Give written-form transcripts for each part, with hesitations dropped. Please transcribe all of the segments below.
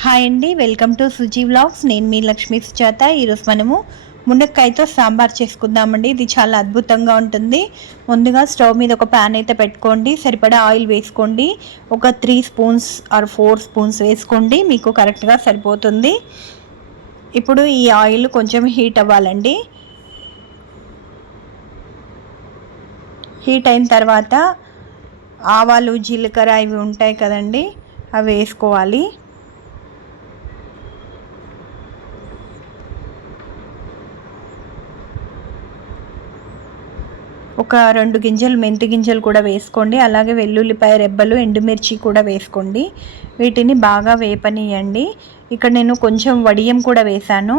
Hi అండి, welcome to Suji vlogs. నేను మీ లక్ష్మీ సుజాత. ఈరోజు మనము మునక్కాయతో సాంబార్ చేసుకుందామండి. ఇది చాలా అద్భుతంగా ఉంటుంది. ముందుగా స్టవ్ మీద ఒక ప్యాన్ అయితే పెట్టుకోండి. సరిపడా ఆయిల్ వేసుకోండి. ఒక 3 స్పూన్స్ ఆర్ 4 స్పూన్స్ వేసుకోండి, మీకు కరెక్ట్గా సరిపోతుంది. ఇప్పుడు ఈ ఆయిల్ కొంచెం హీట్ అవ్వాలండి. హీట్ అయిన తర్వాత ఆవాలు, జీలకర్ర ఇవి ఉంటాయి కదండి, అవి వేసుకోవాలి. ఒక 2 గింజలు మెంతి గింజలు కూడా వేసుకోండి. అలాగే వెల్లుల్లిపాయ రెబ్బలు, ఎండుమిర్చి కూడా వేసుకోండి. వీటిని బాగా వేపనియండి. ఇక్కడ నేను కొంచెం వడియం కూడా వేసాను.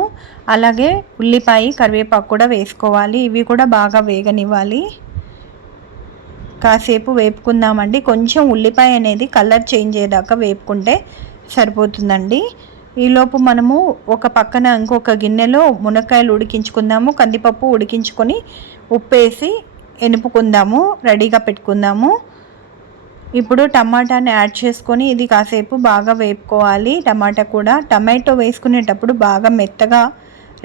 అలాగే ఉల్లిపాయ, కరివేపాకు కూడా వేసుకోవాలి. ఇవి కూడా బాగా వేగనివ్వాలి. కాసేపు వేపుకుందామండి. కొంచెం ఉల్లిపాయ అనేది కలర్ చేంజ్ అయ్యేదాకా వేపుకుంటే సరిపోతుందండి. ఈలోపు మనము ఒక పక్కన ఇంకొక గిన్నెలో మునక్కాయలు ఉడికించుకుందాము. కందిపప్పు ఉడికించుకొని ఉప్పేసి ఎనుపుకుందాము, రెడీగా పెట్టుకుందాము. ఇప్పుడు టమాటాని యాడ్ చేసుకొని ఇది కాసేపు బాగా వేపుకోవాలి. టమాటా కూడా, టమాటో వేసుకునేటప్పుడు బాగా మెత్తగా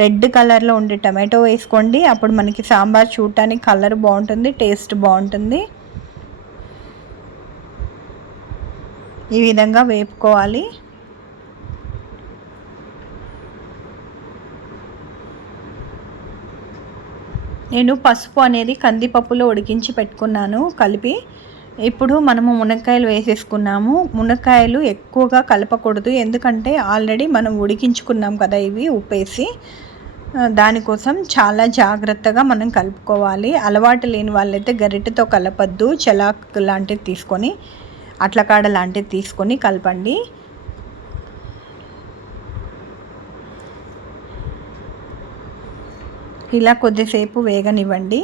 రెడ్ కలర్లో ఉండే టమాటో వేసుకోండి. అప్పుడు మనకి సాంబార్ చూడటానికి కలర్ బాగుంటుంది, టేస్ట్ బాగుంటుంది. ఈ విధంగా వేపుకోవాలి. నేను పసుపు అనేది కందిపప్పులో ఉడికించి పెట్టుకున్నాను కలిపి. ఇప్పుడు మనము మునక్కాయలు వేసేసుకున్నాము. మునక్కాయలు ఎక్కువగా కలపకూడదు, ఎందుకంటే ఆల్రెడీ మనం ఉడికించుకున్నాం కదా ఇవి ఉప్పేసి. దానికోసం చాలా జాగ్రత్తగా మనం కలుపుకోవాలి. అలవాటు లేని వాళ్ళైతే గరిటెతో కలపద్దు. చలాక్ లాంటిది తీసుకొని, అట్లకాడ లాంటిది తీసుకొని కలపండి. ఇలా కొద్దిసేపు వేగనివ్వండి.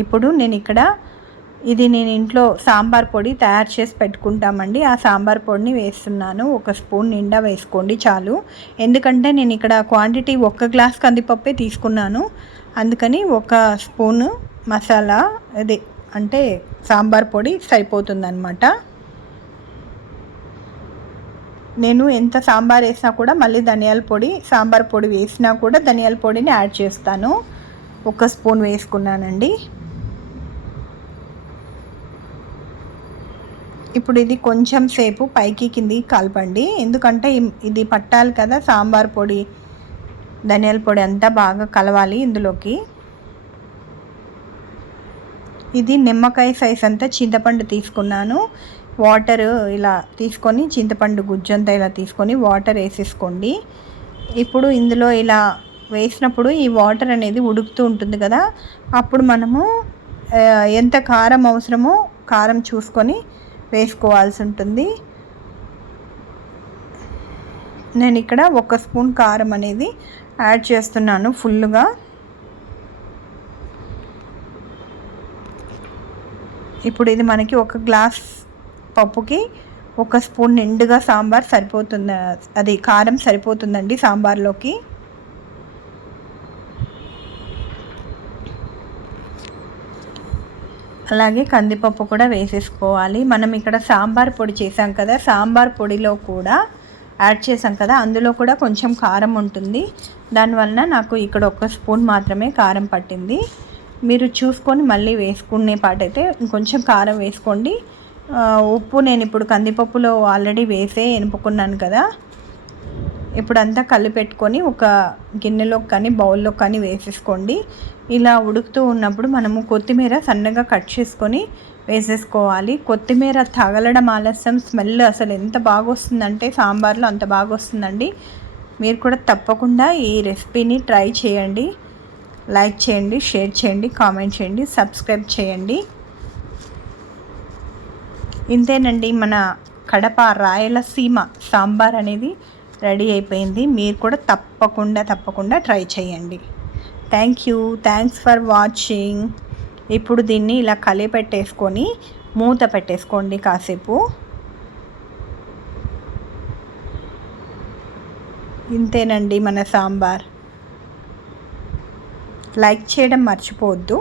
ఇప్పుడు నేను ఇంట్లో సాంబార్ పొడి తయారు చేసి పెట్టుకుంటామండి. ఆ సాంబార్ పొడిని వేస్తున్నాను. 1 స్పూన్ నిండా వేసుకోండి చాలు. ఎందుకంటే నేను ఇక్కడ క్వాంటిటీ 1 గ్లాస్ కందిపప్పే తీసుకున్నాను. అందుకని 1 స్పూను మసాలా అంటే సాంబార్ పొడి సరిపోతుందన్నమాట. నేను ఎంత సాంబార్ వేసినా కూడా మళ్ళీ ధనియాల పొడి, సాంబార్ పొడి వేసినా కూడా ధనియాల పొడిని యాడ్ చేస్తాను. 1 స్పూన్ వేసుకున్నానండి. ఇప్పుడు ఇది కొంచెం సేపు పైకి కిందికి కలపండి, ఎందుకంటే ఇది పట్టాలి కదా సాంబార్ పొడి, ధనియాల పొడి అంతా బాగా కలవాలి ఇందులోకి. ఇది నిమ్మకాయ సైజ్ అంతా చింతపండు తీసుకున్నాను. వాటర్ ఇలా తీసుకొని, చింతపండు గుజ్జంతా ఇలా తీసుకొని వాటర్ వేసేసుకోండి. ఇప్పుడు ఇందులో ఇలా వేసినప్పుడు ఈ వాటర్ అనేది ఉడుకుతూ ఉంటుంది కదా, అప్పుడు మనము ఎంత కారం అవసరమో కారం చూసుకొని వేసుకోవాల్సి ఉంటుంది. నేను ఇక్కడ 1 స్పూన్ కారం అనేది యాడ్ చేస్తున్నాను ఫుల్గా. ఇప్పుడు ఇది మనకి 1 గ్లాస్ పప్పుకి 1 స్పూన్ నిండుగా సాంబార్ సరిపోతుంది, అది కారం సరిపోతుందండి సాంబార్లోకి. అలాగే కందిపప్పు కూడా వేసేసుకోవాలి. మనం ఇక్కడ సాంబార్ పొడి చేసాం కదా, సాంబార్ పొడిలో కూడా యాడ్ చేసాం కదా, అందులో కూడా కొంచెం కారం ఉంటుంది. దానివలన నాకు ఇక్కడ 1 స్పూన్ మాత్రమే కారం పట్టింది. మీరు చూసుకొని మళ్ళీ వేసుకునే పాటైతే ఇంకొంచెం కారం వేసుకోండి. ఉప్పు నేను ఇప్పుడు కందిపప్పులో ఆల్రెడీ వేసే ఎనుపుకున్నాను కదా. ఇప్పుడు అంతా కలిపెట్టుకొని ఒక గిన్నెలో కానీ బౌల్లో కానీ వేసేసుకోండి. ఇలా ఉడుకుతూ ఉన్నప్పుడు మనము కొత్తిమీర సన్నగా కట్ చేసుకొని వేసేసుకోవాలి. కొత్తిమీర తగలడం ఆలస్యం, స్మెల్ అసలు ఎంత బాగా వస్తుందంటే సాంబార్లో అంత బాగా వస్తుందండి. మీరు కూడా తప్పకుండా ఈ రెసిపీని ట్రై చేయండి. లైక్ చేయండి, షేర్ చేయండి, కామెంట్ చేయండి, సబ్స్క్రైబ్ చేయండి. ఇంతేనండి, మన కడప రాయలసీమ సాంబార్ అనేది రెడీ అయిపోయింది. మీరు కూడా తప్పకుండా ట్రై చేయండి. Thanks for watching. ఇప్పుడు దీన్ని ఇలా కలిపెట్టేసుకొని మూత పెట్టేసుకోండి కాసేపు. ఇంతేనండి మన సాంబార్. లైక్ చేయడం మర్చిపోవద్దు.